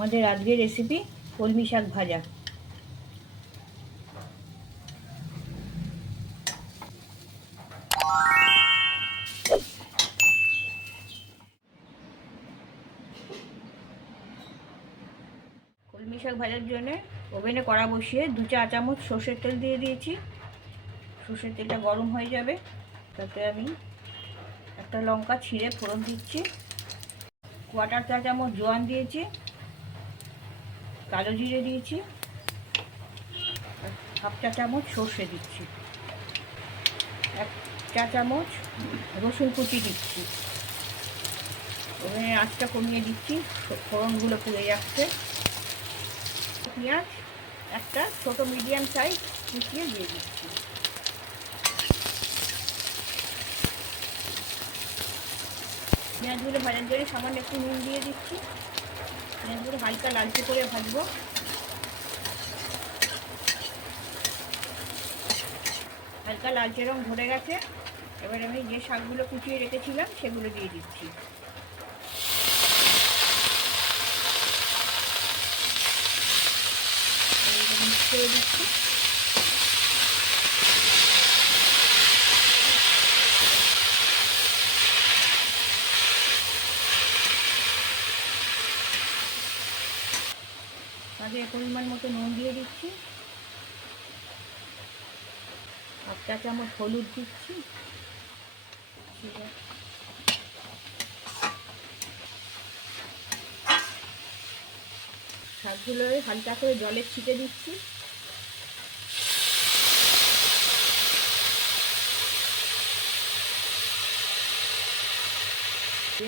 আমাদের আজকের রেসিপি কলমি শাক ভাজা। কলমি শাক ভাজার জন্য ওভেনে কড়া বসিয়ে দু চা চামচ সর্ষের তেল দিয়ে দিয়েছি। সর্ষের তেলটা গরম হয়ে যাবে। তাতে আমি একটা লঙ্কা ছিঁড়ে ফোড়ন দিচ্ছি। কোয়াটার চা চামচ জোয়ান দিয়েছি। কালো জিরে দিয়েছি, হাফ চা চামচ সর্ষে দিচ্ছি, এক চা চামচ রসুন কুচি দিচ্ছি। ওভেনের আঁচটা কমিয়ে দিচ্ছি, ফোড়নগুলো পুড়ে যাচ্ছে। পেঁয়াজ একটা ছোট মিডিয়াম সাইজ কুচিয়ে দিয়ে দিচ্ছি। পেঁয়াজগুলো ভাজার জন্য সামান্য একটু নুন দিয়ে দিচ্ছি। পেঁয়াজগুলো হালকা লালচে করে ভাজবো। হালকা লালচে রঙ ধরে গেছে। এবার আমি যে শাকগুলো কুচিয়ে রেখেছিলাম, সেগুলো দিয়ে দিচ্ছি। মিক্স করে দিচ্ছি। তাতে পরিমাণ মতো নুন দিয়ে দিচ্ছি। হাফ চা চামচ হলুদ দিচ্ছি। শাকগুলো হালকা করে জলে ছিটে দিচ্ছি।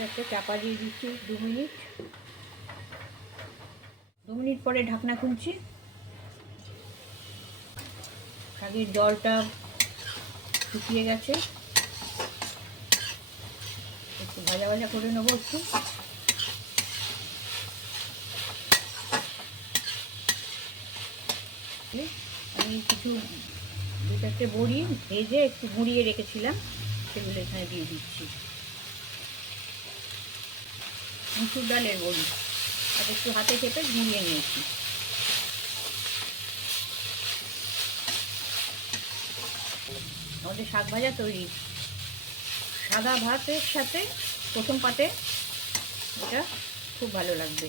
একটা চাপা দিয়ে দিচ্ছি দু মিনিট। দু মিনিট পরে ঢাকনা খুলছি। শাকের জলটা শুকিয়ে গেছে। একটু ভাজা ভাজা করে নেব একটু। আমি কিছু দু চারটে বড়ি ভেজে একটু গুঁড়িয়ে রেখেছিলাম, সেগুলো এখানে দিয়ে দিচ্ছি। মুসুর ডালের বড়ি। আর একটু হাতে চেপে গুঁড়িয়ে নিয়েছি। আমাদের শাক ভাজা তৈরি। সাদা ভাতের সাথে প্রথম পাতে এটা খুব ভালো লাগবে।